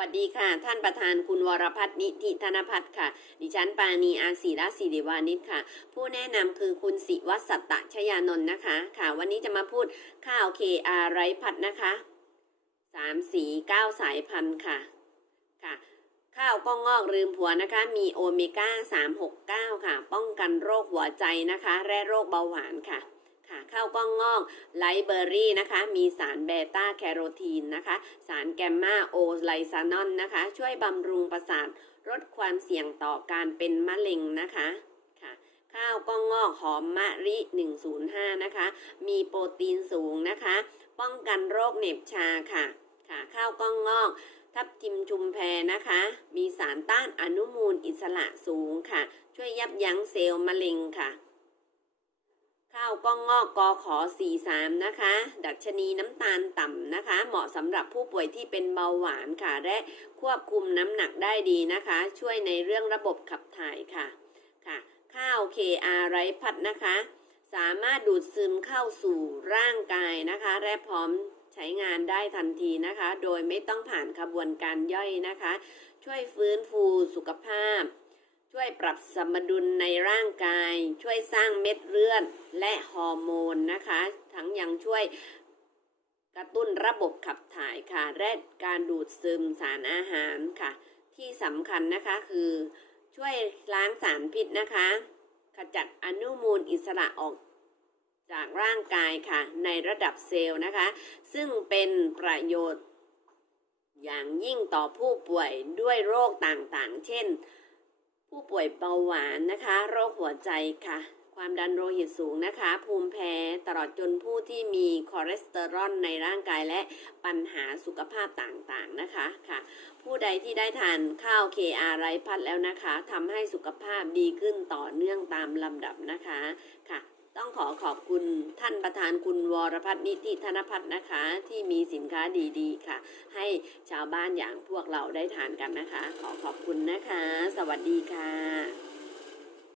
วัสดีค่ะ ท่านประธานคุณวรพัฒนิติธนพัฒน์ค่ะ ดิฉันปานีอาศีรศิริวานิชค่ะ ผู้แนะนำคือคุณสิวัสัตตชยานนท์นะคะ ค่ะ วันนี้จะมาพูดข้าวเคอาไรพัดนะคะสามสีเก้าสายพันธุ์ค่ะ ค่ะ ข้าวก็งอกลืมผัวนะคะ มีโอเมก้า369 ค่ะ ป้องกันโรคหัวใจนะคะและโรคเบาหวานค่ะ ค่ะข้าวกล้องงอกไลท์เบอร์รี่นะคะ มีสารเบต้าแคโรทีนนะคะ สารแกมมาโอไลซานอนนะคะ ช่วยบำรุงประสาทลดความเสี่ยงต่อการเป็นมะเร็งนะคะค่ะข้าวกล้องงอกหอมมะริ 105 นะคะ มีโปรตีนสูงนะคะ ป้องกันโรคเหน็บชาค่ะ ค่ะ ข้าวกล้องงอก ทับทิมชุมแพนะคะ มีสารต้านอนุมูลอิสระสูงค่ะ ช่วยยับยั้งเซลล์มะเร็งค่ะ ข้าวกล้องงอกกอขอ43 นะคะ ดัชนีน้ำตาลต่ำนะคะ เหมาะสำหรับผู้ป่วยที่เป็นเบาหวานค่ะ และควบคุมน้ำหนักได้ดีนะคะ ช่วยในเรื่องระบบขับถ่ายค่ะ ค่ะ ข้าว KR ไรพัดนะคะ สามารถดูดซึมเข้าสู่ร่างกายนะคะ และพร้อมใช้งานได้ทันทีนะคะ โดยไม่ต้องผ่านขบวนการย่อยนะคะ ช่วยฟื้นฟูสุขภาพ ช่วยปรับสมดุลในร่างกาย ช่วยสร้างเม็ดเลือดและฮอร์โมนนะคะ ทั้งยังช่วยกระตุ้นระบบขับถ่ายค่ะและการดูดซึมสารอาหารค่ะ ที่สำคัญนะคะคือช่วยล้างสารพิษนะคะ ขจัดอนุมูลอิสระออกจากร่างกายค่ะในระดับเซลล์นะคะ ซึ่งเป็นประโยชน์ อย่างยิ่งต่อผู้ป่วยด้วยโรคต่างๆ เช่น ผู้ป่วยเบาหวานนะคะ โรคหัวใจค่ะ ความดันโลหิตสูงนะคะ ภูมิแพ้ตลอดจนผู้ที่มีคอเลสเตอรอลในร่างกายและปัญหาสุขภาพต่างๆนะคะค่ะ ผู้ใดที่ได้ทานข้าว KR ไรพัดแล้วนะคะทำให้สุขภาพดีขึ้นต่อเนื่องตามลำดับนะคะค่ะ ต้องขอขอบคุณท่านประธานคุณวรพัฒนิติธนพัฒน์นะคะ ที่มีสินค้าดีๆ ค่ะ ให้ชาวบ้านอย่างพวกเราได้ทานกันนะคะ ขอขอบคุณนะคะ สวัสดีค่ะ